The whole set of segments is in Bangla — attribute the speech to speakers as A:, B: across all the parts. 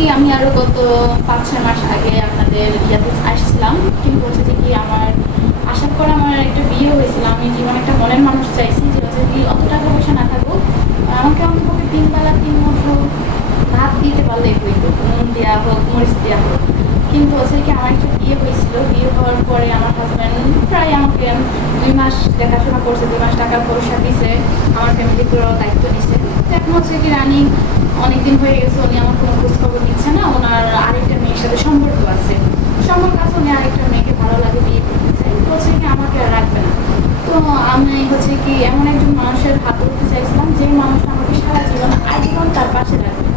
A: গত পাঁচ, ছয় মাস আগে আপনাদের ইয়াতে আসছিলাম। কিন্তু হচ্ছে যে কি আমার আসার পর আমার একটা বিয়ে হয়েছিল। আমি জীবনে একটা মনের মানুষ চাইছি যে হচ্ছে কি অত টাকা পয়সা না থাকুক, আমাকে অন্তপক্ষে তিন বেলা তিন মুঠো ভাত দিতে পারলে হইতো নুন দেওয়া হোক, মরিচ দেওয়া হোক। কিন্তু হচ্ছে কি আমার একটা বিয়ে হয়েছিল। বিয়ে হওয়ার পরে আমার হাজব্যান্ড প্রায় আমাকে দুই মাস দেখাশোনা করছে, দুই মাস টাকা পয়সা দিছে। আমার ফ্যামিলির পুরো দায়িত্ব নিছে। হচ্ছে কি রানিং অনেকদিন হয়ে গেছে, উনি আমার কোনো খোঁজখবর নিচ্ছে না, ওনার আরেকটা মেয়ের সাথে সম্পর্ক আছে। সম্পর্ক আছে, উনি আরেকটা মেয়েকে ভালো লাগে বিয়ে করতে চাই হচ্ছে কি আমাকে আর রাখবে না। তো আমি হচ্ছে কি এমন একজন মানুষের হাত ধরতে চাইছিলাম, যে মানুষটা আমাকে সারা জীবন আজীবন তার পাশে রাখবে।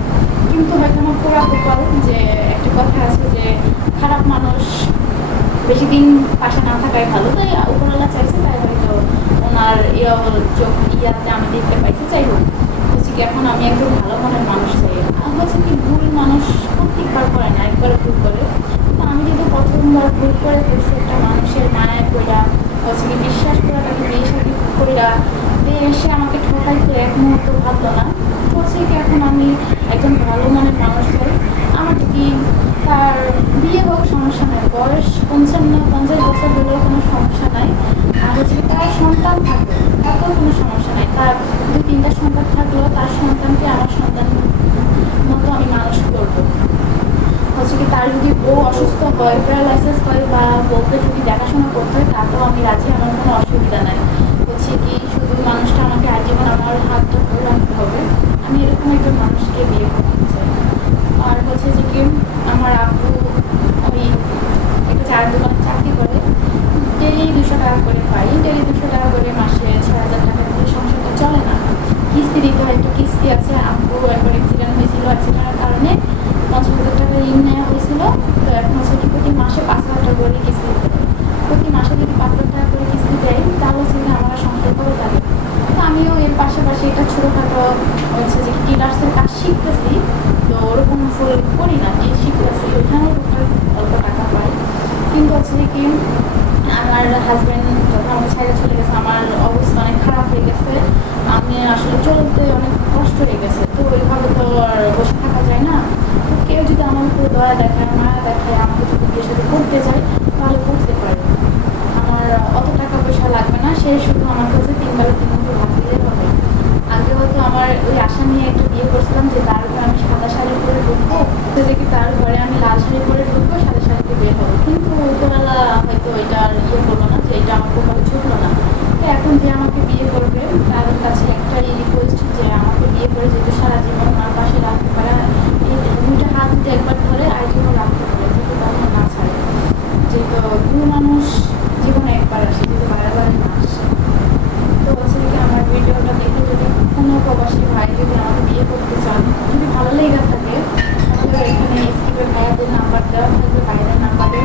A: কিন্তু হয়তো আমার পুরা কপাল যে একটা কথা আছে যে খারাপ মানুষ বেশি দিন পাশে না থাকাই ভালো, তাই উপরওয়ালা চাইছে, তাই হয়তো ওনার ইয়ে চোখ ইয়াতে আমি দেখতে পাইছি। যাই হোক কি এখন আমি একজন ভালো মনের মানুষ চাই হচ্ছে কি ভুল মানুষ প্রত্যেকবার করে না একবার ভুল করে। তো আমি যদি প্রথমবার ভুল করে ফেলছি, একটা মানুষের মায়ের কইরা হচ্ছে কি বিশ্বাস করে, তাকে বিয়ে সাথে কইরা এসে আমাকে ঠকাই তো এক মুহূর্ত ভাবলো না। হচ্ছে কি এখন আমি একজন ভালো মনের মানুষ চাই আমার কি তার বিয়ে হোক সমস্যা নাই, বয়স পঞ্চান্ন, পঞ্চাশ বছর হলেও কোনো সমস্যা নাই। আর হচ্ছে তার সন্তান থাকবে তাতেও কোনো সমস্যা নাই তার দুই তিনটা সন্তান থাকলেও তার সন্তানকে আমার সন্তান মতো আমি মানুষ করব। হচ্ছে কি, তার যদি বউ অসুস্থ হয় প্যারালাইসিস হয় বা বউকে যদি দেখাশোনা করতে হয় তাতেও আমি রাজি, আমার কোনো অসুবিধা নাই। হচ্ছে কি, শুধু মানুষটা আমাকে আজীবন আমার হাতটা ধরে রাখতে হবে। আমি এরকম একজন মানুষকে বিয়ে করতে চাই। আর হচ্ছে যে কি, আমার আব্বু ওই একটা চার দোকানে চাকরি করে ডেলি দুশো টাকা করে পাই ডেলি দুশো টাকা করে মাসে ছয় হাজার টাকা দিয়ে সংসারটা চলে না কিস্তি দিতে হয় একটা কিস্তি আছে আব্বু একবার অ্যাক্সিডেন্ট হয়েছিল অ্যাক্সিডেন্টের কারণে পঞ্চাশ হাজার টাকা ঋণ নেওয়া হয়েছিল তো এখন হচ্ছে কি প্রতি মাসে পাঁচ হাজার টাকা করে কিস্তি প্রতি মাসে যদি পাঁচ হাজার টাকা করে কিস্তি দেয়, তাহলে কি আমার সংসার করে যাবে তো আমিও এর পাশাপাশি এটা ছোটোখাটো হচ্ছে যে টিলার্সের কাজ শিখতেছি। তো ওরকম ফুল করি না, যে শিখতেছি। ওইখানেও অল্প টাকা পাই। কিন্তু হচ্ছে যে কি, আমার হাজব্যান্ড যখন আমাকে ছেড়ে চলে গেছে, আমার অবস্থা অনেক খারাপ হয়ে গেছে। আমি আসলে চলতে অনেক কষ্ট হয়ে গেছে। তো ওইভাবে তো আর বসে থাকা যায় না। কেউ যদি আমার উপরে দয়া দেখায় মায়া দেখায় আমাকে যদি বিয়ে সাথে করতে চায় তাহলে করতে পারে আমার অত টাকা পয়সা লাগবে না, সে শুধু আমার কাছে তিন বেলা তিন মতো ভাত দিলে হবে। আগে হয়তো আমার ওই আশা নিয়ে একটা বিয়ে করছিলাম যে তার উপরে আমি সাদা শাড়ি পরে ঢুকবো, তো দেখি তার ঘরে আমি লাল শাড়ি পরে ঢুকবো, সাদা শাড়িতে বের হব। কিন্তু উপরওয়ালা হয়তো এটা ইয়ে করল না যে এটা আমার কপালে ছুটলো না। তো এখন যে আমাকে বিয়ে করবে, তার কাছে একটাই রিকোয়েস্ট যে আমাকে বিয়ে করে যেহেতু সারা জীবন আমার পাশে রাখতে পারে দুইটা হাত একবার ধরে আর জীবন রাখতে পারে যেহেতু তখন না ছাড়ে। যেহেতু ভুল মানুষ জীবনে একবার আসে যেহেতু বারে না আসে। তো বলছে কি আমার ভিডিওটা দেখে যদি কোনো প্রবাসী ভাই যদি আমাকে বিয়ে করতে চান, যদি ভালো লেগে থাকে, তাহলে এখানে স্কিপের ভাইয়াদের নাম্বার দেওয়া থাকবে ভাইয়াদের নাম্বারে